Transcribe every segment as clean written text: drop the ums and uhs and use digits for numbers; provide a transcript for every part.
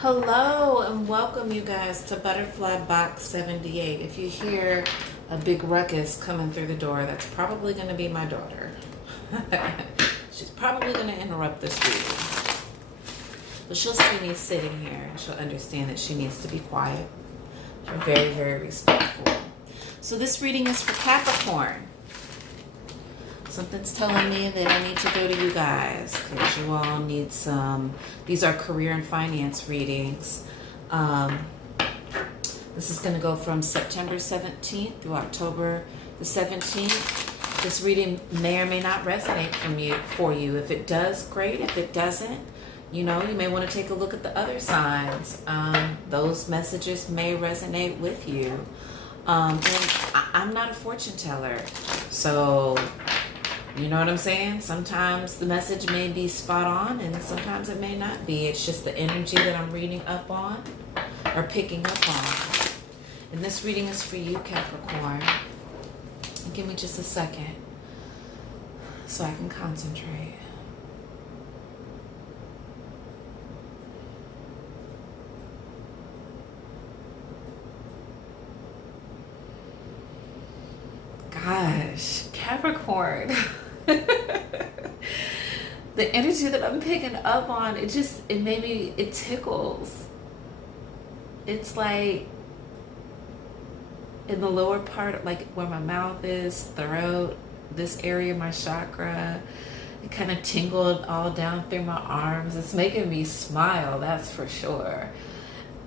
Hello and welcome you guys to Butterfly Box 78. If you hear a big ruckus coming through the door, that's probably going to be my daughter. She's probably going to interrupt this reading. But she'll see me sitting here and she'll understand that she needs to be quiet. She's very, very respectful. So this reading is for Capricorn. Something's telling me that I need to go to you guys because you all need some. These are career and finance readings. This is going to go from September 17th through October the 17th. This reading may or may not resonate for you. If it does, great. If it doesn't, you may want to take a look at the other signs. Those messages may resonate with you. And I'm not a fortune teller, so you know what I'm saying? Sometimes the message may be spot on and sometimes it may not be. It's just the energy that I'm reading up on or picking up on. And this reading is for you, Capricorn. Give me just a second so I can concentrate. Gosh, Capricorn. The energy that I'm picking up on, it tickles. It's like in the lower part, like where my mouth is, throat, this area, my chakra. It kind of tingled all down through my arms. It's making me smile, that's for sure.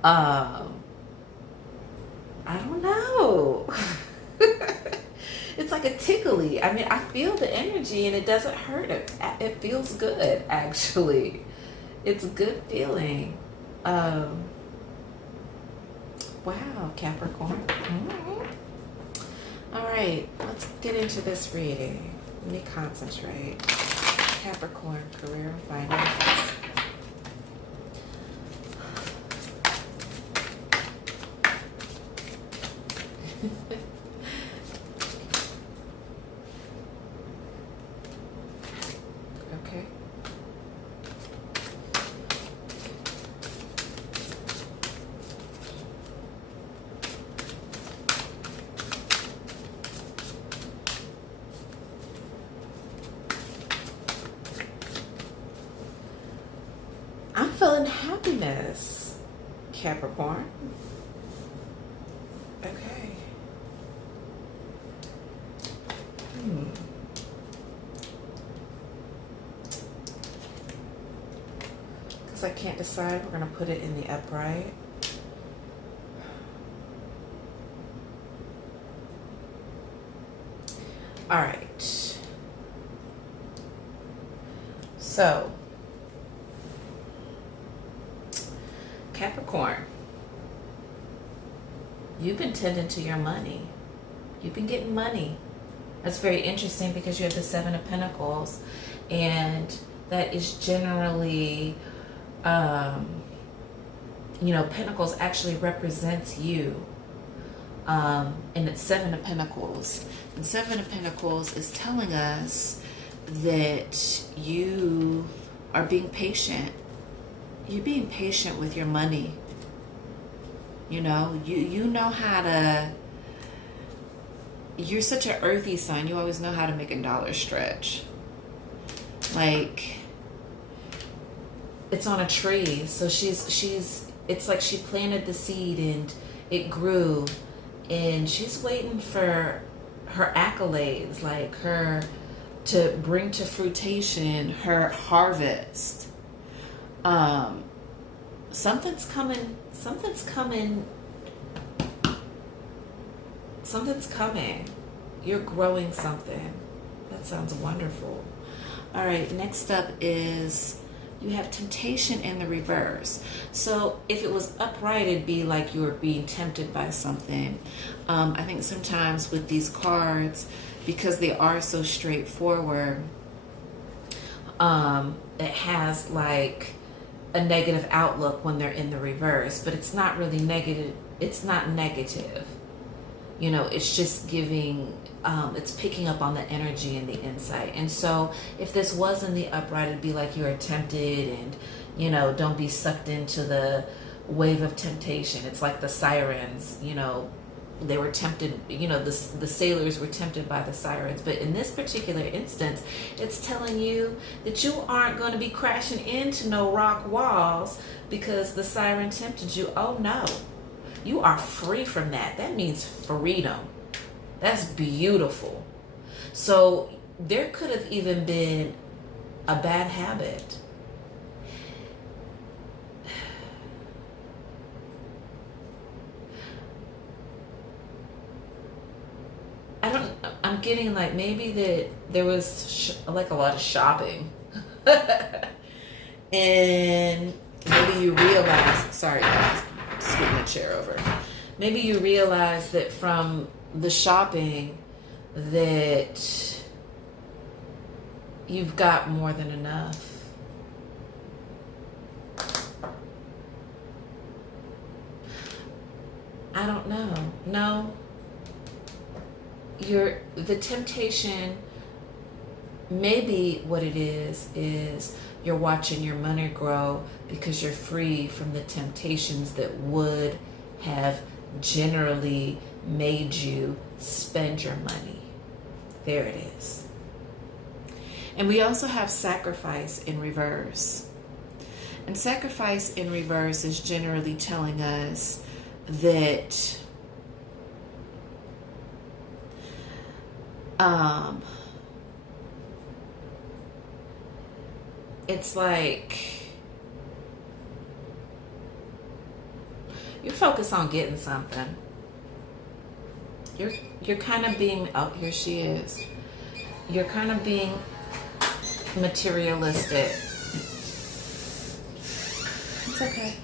I don't know. It's like a tickly. I mean, I feel the energy and it doesn't hurt. It feels good, actually. It's a good feeling. Wow, Capricorn. All right, let's get into this reading. Let me concentrate. Capricorn, career and finances. Okay. I'm feeling happiness, Capricorn. Okay. I can't decide. We're going to put it in the upright. All right. So, Capricorn, you've been tending to your money. You've been getting money. That's very interesting because you have the Seven of Pentacles, and that is generally Pentacles actually represents you. And it's Seven of Pentacles. And Seven of Pentacles is telling us that you are being patient. You're being patient with your money. You know how to, you're such an earthy sign. You always know how to make a dollar stretch. Like, it's on a tree, so it's like she planted the seed and it grew, and she's waiting for her accolades, like her to bring to fruition her harvest. Something's coming. You're growing something. That sounds wonderful. All right, next up is you have temptation in the reverse. So if it was upright, it'd be like you were being tempted by something. I think sometimes with these cards, because they are so straightforward, it has like a negative outlook when they're in the reverse, but it's not really negative. It's not negative. It's just giving, it's picking up on the energy and the insight. And so if this was in the upright, it'd be like you're tempted and You know, don't be sucked into the wave of temptation. It's like the sirens, you know, they were tempted, you know, the sailors were tempted by the sirens. But in this particular instance, it's telling you that you aren't going to be crashing into no rock walls because the siren tempted you. Oh no, you are free from that. That means freedom. That's beautiful. So there could have even been a bad habit. I'm getting like maybe that there was like a lot of shopping. And maybe you realize, sorry guys, scooting the chair over. Maybe you realize that from the shopping that you've got more than enough. I don't know. No. The temptation, maybe what it is you're watching your money grow because you're free from the temptations that would have generally made you spend your money. There it is. And we also have sacrifice in reverse. And sacrifice in reverse is generally telling us that it's like you focus on getting something. You're kind of being, oh, here she is. You're kind of being materialistic. It's okay.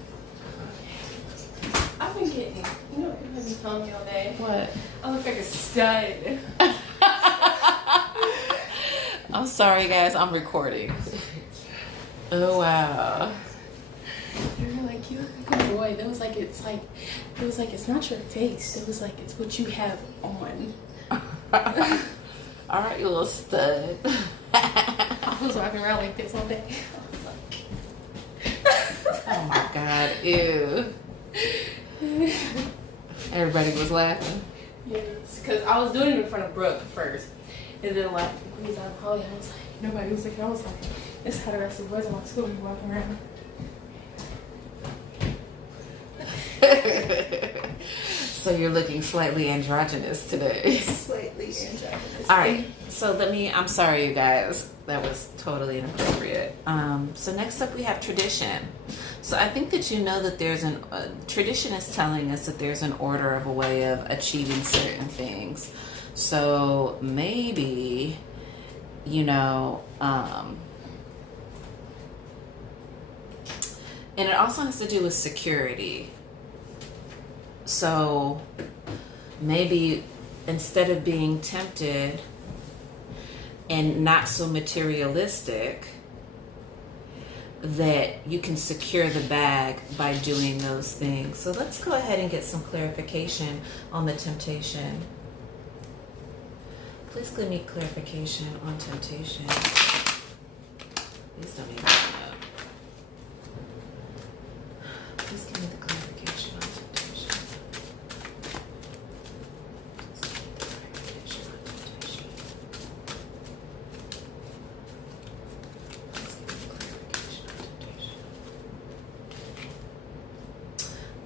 I've been getting, you know what people have been telling me all day? What? I look like a stud. I'm sorry guys, I'm recording. Oh wow. They were like, you look like a boy. It was like it's not your face. It was like it's what you have on. All right, you little stud. I was walking around like this all day. Oh my God, ew. Everybody was laughing. Yes, because I was doing it in front of Brooke first. And then like, please, I'm Holly. I was like, nobody was looking. I was like, this is how the rest of the boys in my school be walking around. So you're looking slightly androgynous today. Slightly androgynous. All right. So I'm sorry, you guys. That was totally inappropriate. So next up we have tradition. So I think that you know that there's tradition is telling us that there's an order of a way of achieving certain things. So maybe, you know, and it also has to do with security. So maybe instead of being tempted and not so materialistic, that you can secure the bag by doing those things. So let's go ahead and get some clarification on the temptation. Please give me clarification on temptation. Please don't even know. Please give me the clarification on temptation. Please give me the clarification on temptation. Please give me the clarification on temptation.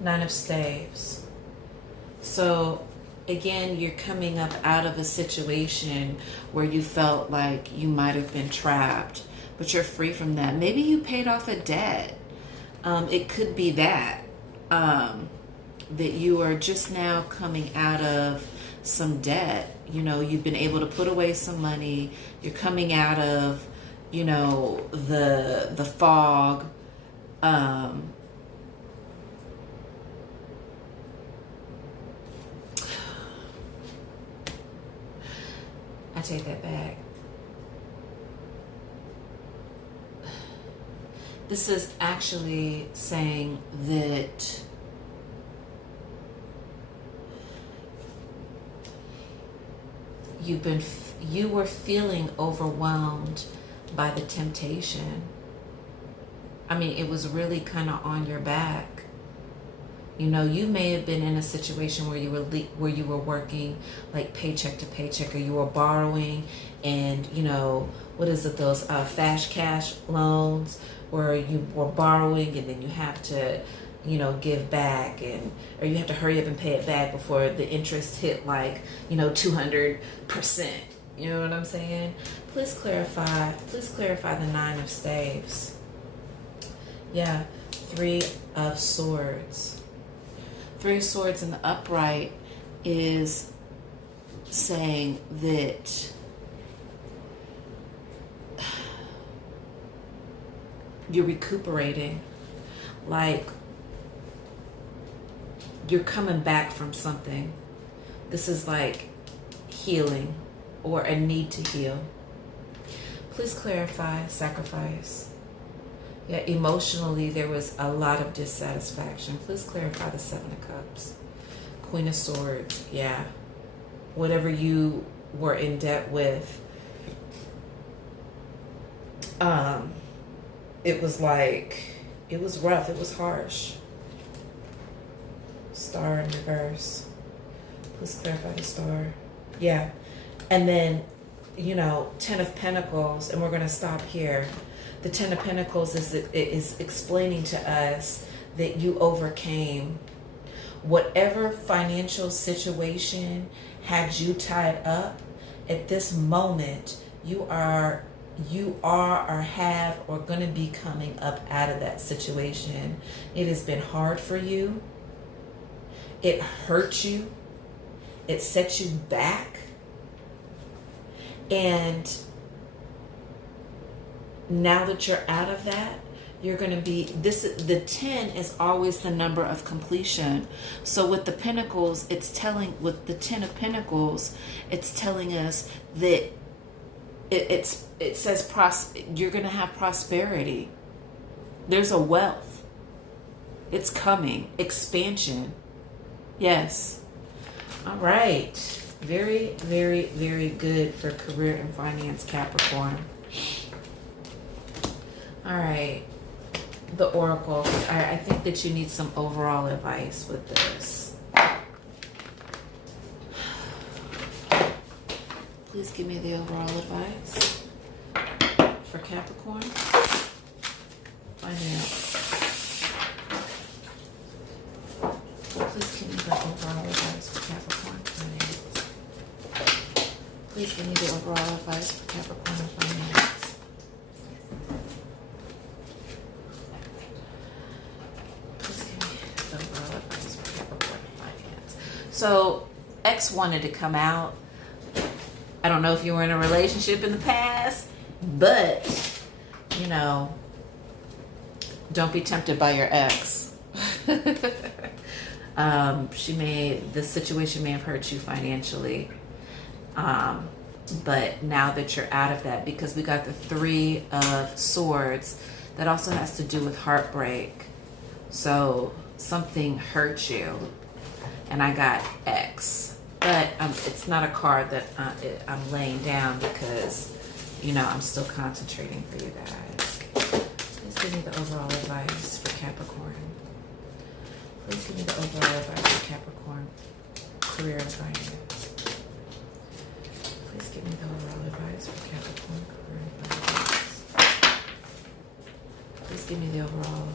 Nine of Staves. So again, you're coming up out of a situation where you felt like you might have been trapped, but you're free from that. Maybe you paid off a debt. It could be that you are just now coming out of some debt. You know, you've been able to put away some money. You're coming out of, you know, the fog. I take that back. This is actually saying that you were feeling overwhelmed by the temptation. I mean, it was really kind of on your back. You know, you may have been in a situation where you were working like paycheck to paycheck, or you were borrowing, and you know, what is it, those fast cash loans where you were borrowing and then you have to, you know, give back, and or you have to hurry up and pay it back before the interest hit like, you know, 200%. You know what I'm saying? Please clarify the Nine of Staves. Yeah, Three of Swords. Three of Swords in the upright is saying that you're recuperating, like you're coming back from something. This is like healing or a need to heal. Please clarify sacrifice. Yeah, emotionally there was a lot of dissatisfaction. Please clarify the Seven of Cups. Queen of Swords, yeah. Whatever you were in debt with, it was like, it was rough, it was harsh. Star in reverse. Please clarify the Star. Yeah. And then, you know, Ten of Pentacles, and we're going to stop here. The Ten of Pentacles is explaining to us that you overcame whatever financial situation had you tied up. At this moment, you are or have or going to be coming up out of that situation. It has been hard for you. It hurt you. It set you back. And now that you're out of that, you're going to be, the 10 is always the number of completion. So with the Pentacles, with the 10 of Pentacles, it's telling us that it says you're going to have prosperity. There's a wealth. It's coming. Expansion. Yes. All right. Very, very, very good for career and finance, Capricorn. All right, the Oracle. I think that you need some overall advice with this. Please give me the overall advice for Capricorn. Finance. Please give me the overall advice for Capricorn. Finance. Please give me the overall advice for Capricorn and finance. So, X wanted to come out. I don't know if you were in a relationship in the past, but, you know, don't be tempted by your ex. The situation may have hurt you financially. But now that you're out of that, because we got the Three of Swords, that also has to do with heartbreak. So, something hurt you. And I got X, but it's not a card that I'm laying down because, you know, I'm still concentrating for you guys. Please give me the overall advice for Capricorn. Please give me the overall advice for Capricorn, career and finance. Please give me the overall advice for Capricorn, career and finance. Please give me the overall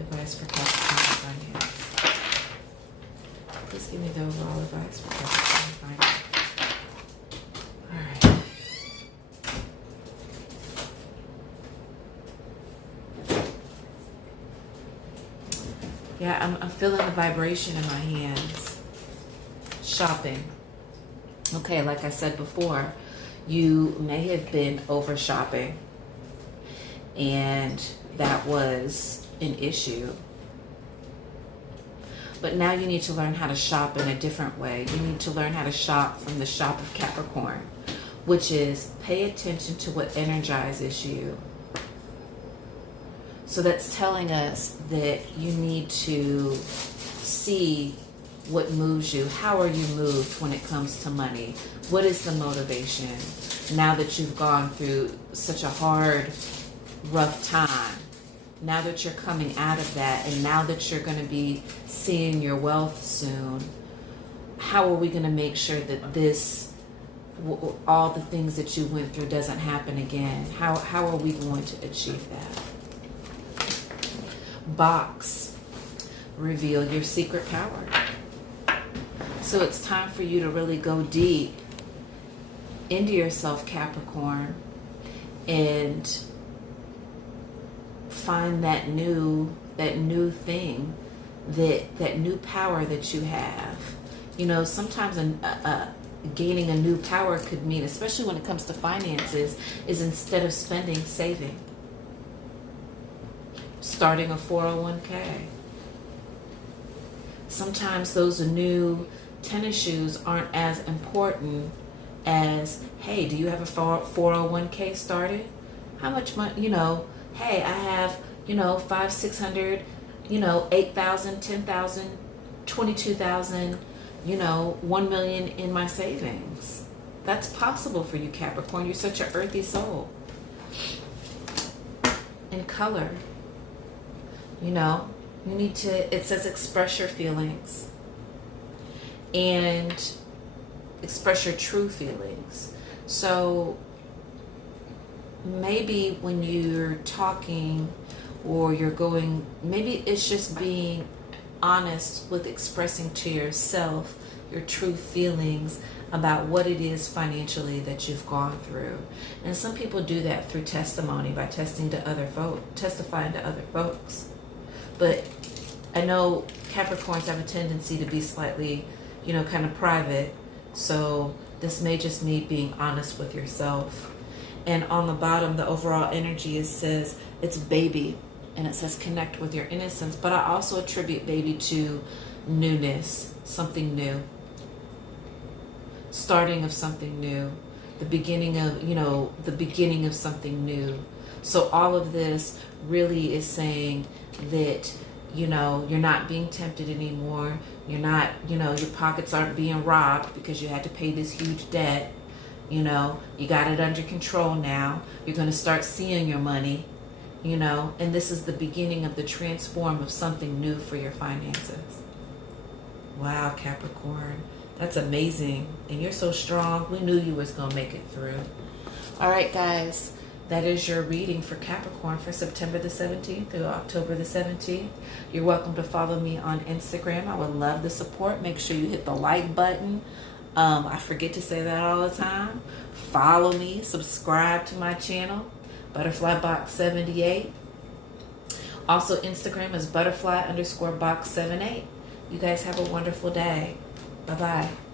advice for Capricorn and finance. Please give me the overall advice for Capricorn and finance. All right. Yeah, I'm feeling the vibration in my hands. Shopping. Okay, like I said before, you may have been over shopping, and that was an issue. But now you need to learn how to shop in a different way. You need to learn how to shop from the shop of Capricorn, which is pay attention to what energizes you. So that's telling us that you need to see what moves you. How are you moved when it comes to money? What is the motivation now that you've gone through such a hard, rough time? now that you're coming out of that, and now that you're going to be seeing your wealth soon, how are we going to make sure that this, all the things that you went through doesn't happen again? How are we going to achieve that? Box, reveal your secret power. So it's time for you to really go deep into yourself, Capricorn, and find that new thing, that new power that you have. You know, sometimes gaining a new power could mean, especially when it comes to finances, is instead of spending, saving. Starting a 401k. Sometimes those new tennis shoes aren't as important as, hey, do you have a 401k started? How much money, you know, hey, I have, you know, 500, 600, you know, 8,000, 10,000, 22,000, you know, 1 million in my savings. That's possible for you, Capricorn. You're such an earthy soul. And color, you know, you need to, it says express your feelings and express your true feelings. So maybe when you're talking or you're going, maybe it's just being honest with expressing to yourself your true feelings about what it is financially that you've gone through. And some people do that through testimony, by testifying to other folks. But I know Capricorns have a tendency to be slightly, you know, kind of private. So this may just be being honest with yourself. And on the bottom, the overall energy says it's baby, and it says connect with your innocence. But I also attribute baby to newness, something new, starting of something new, the beginning of, you know, the beginning of something new. So all of this really is saying that, you know, you're not being tempted anymore. You're not, you know, your pockets aren't being robbed because you had to pay this huge debt. You know, you got it under control now. You're going to start seeing your money, you know, and this is the beginning of the transform of something new for your finances. Wow, Capricorn, that's amazing. And you're so strong. We knew you was going to make it through. All right, guys, that is your reading for Capricorn for September the 17th through October the 17th. You're welcome to follow me on Instagram. I would love the support. Make sure you hit the like button. I forget to say that all the time. Follow me, subscribe to my channel, Butterfly Box 78. Also, Instagram is Butterfly_Box 78. You guys have a wonderful day. Bye-bye.